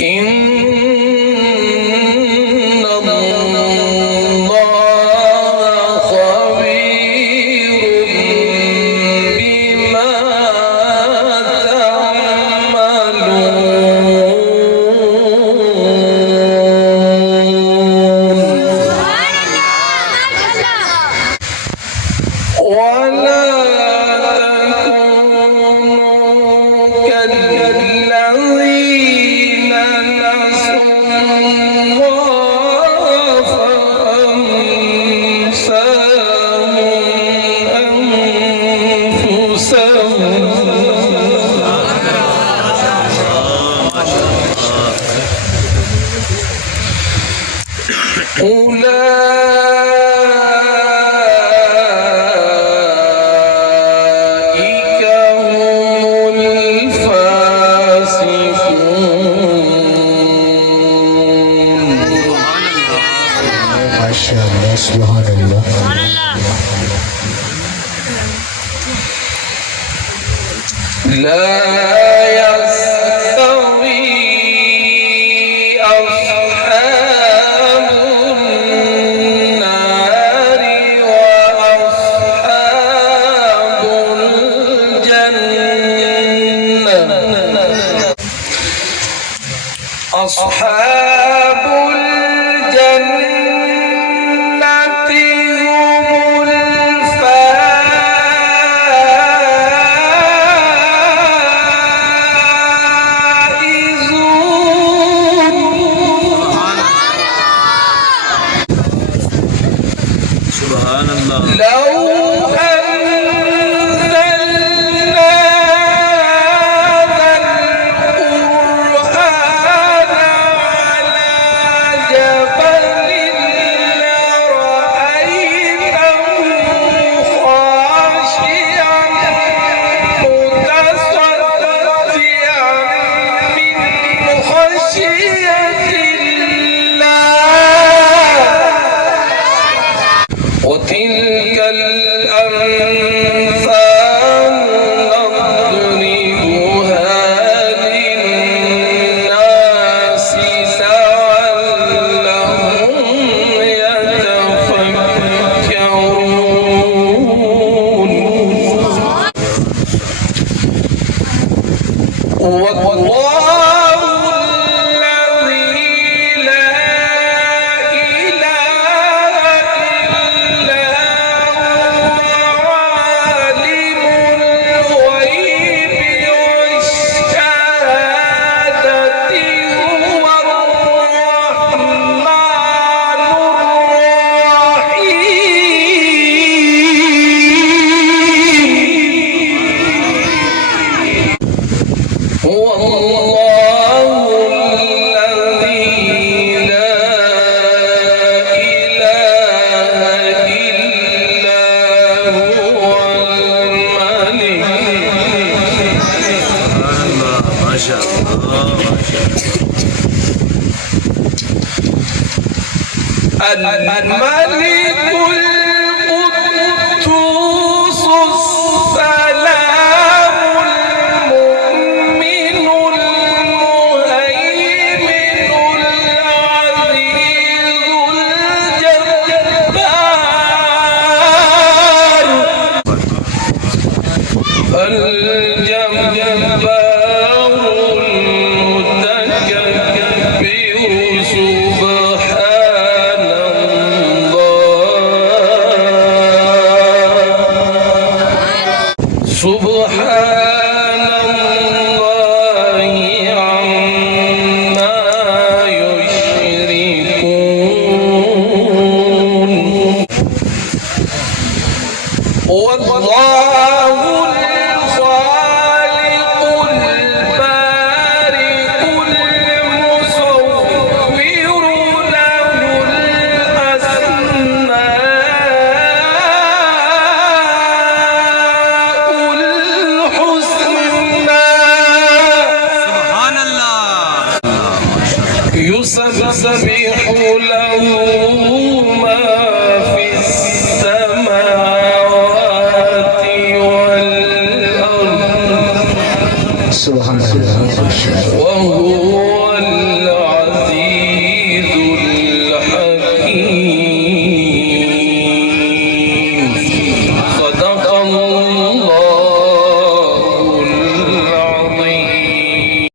إن الله خبير بما تعملون ولا كالذين نسوا الله فأنساهم أنفسهم أولئك هم الفاسقون. ما شاء الله سبحان الله. لا يستوي أصحاب النار وأصحاب الجنة. أصحاب الجنة هم سبحان الله. لو أنزلنا هذا القرآن على جبل لرأيته خاشعا متصدعا من خشية الله. وتلك الأمثال نضربها للناس لعلهم يتفكرون. والله الذي لا إله إلا هو عالم الغيب والشهادة هو الرحمن الرحيم. هو الله الذي لا إله إلا هو الملك. سبحان الله. ما شاء الله. الملك القدوس السلام المؤمن المهيمن العزيز الجبار المتكبر سبحان الله. سبحان الله عما يشركون. والله الخالق البارئ المصور له الأسماء الحسنى. سبحان الله. يسبح له